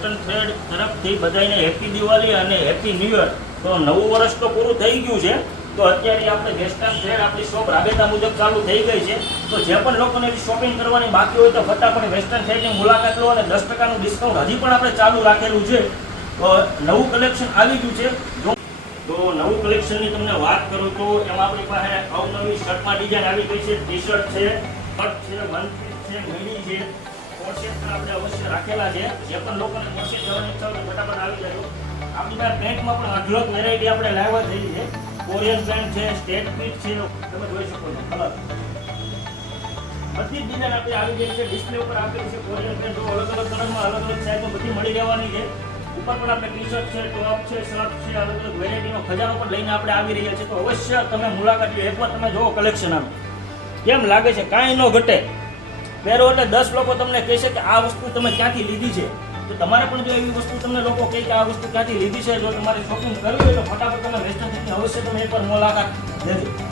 Western trade તરફથી બધાને happy Diwali અને હેપી ન્યૂ યર. તો નવું વર્ષ તો પૂરું થઈ ગયું છે, તો અત્યારે આપણે વેસ્ટર્ન ટ્રેડ આપણી શોપ રાબેતા મુજબ ચાલુ થઈ ગઈ છે. તો જે પણ લોકોને શોપિંગ કરવાની બાકી હોય તો ફટાફટ વેસ્ટર્ન ટ્રેડની મુલાકાત લો અને 10% ડિસ્કાઉન્ટ હજી પણ આપણે ચાલુ રાખેલું છે. તો નવું કલેક્શન આવી ગયું છે. તો નવું કલેક્શનની તમને વાત કરું તો એમાં આપણી પાસે અવનવી શર્ટમાં ડિઝાઇન આવી ગઈ છે. ટી શર્ટ છે, શર્ટ છે, વન પીસ છે, મિની છે, કોર્સેટ પણ આપણે અવશ્ય રાખેલા છે. જે પણ લોકોને કોર્સેટ જવાની ઈચ્છા હોય તો ફટાફટ આવી જાય. આપણી પાસે પેન્ટમાં પણ અઢળક વેરાયટી આપણે લાવવા થઈ છે. કોરિયન પેન્ટ છે, સ્ટેટ ફિટ છે, તમે જોઈ શકો છો. કલર બધી જ ડિઝાઇન આપણે આવી ગઈ છે. ડિસ્પ્લે ઉપર આપેલી છે. કોરિયન પેન્ટ અલગ અલગ કલરમાં અલગ અલગ સાઈઝમાં બધી મળી રહેવાની છે. ઉપર પણ આપણે ટી શર્ટ છે, ટોપ છે, શર્ટ છે, અલગ અલગ વેરાયટીનો ખજાનો પણ લઈને આપણે આવી રહ્યા છીએ. તો અવશ્ય તમે મુલાકાત લો. એકવાર તમે જોવો કલેક્શન આમ કેમ લાગે છે, કાંઈ ન ઘટે. પહેરો એટલે 10 લોકો તમને કહેશે કે આ વસ્તુ તમે ક્યાંથી લીધી છે. તો તમારે પણ જો એવી વસ્તુ તમને લોકો કહે કે આ વસ્તુ ક્યાંથી લીધી છે, જો તમારે શોપિંગ કરવી હોય તો ફટાફટ તમે વેસ્ટર્ન સિટીની અવશ્ય તમે એકવાર મુલાકાત લેજો.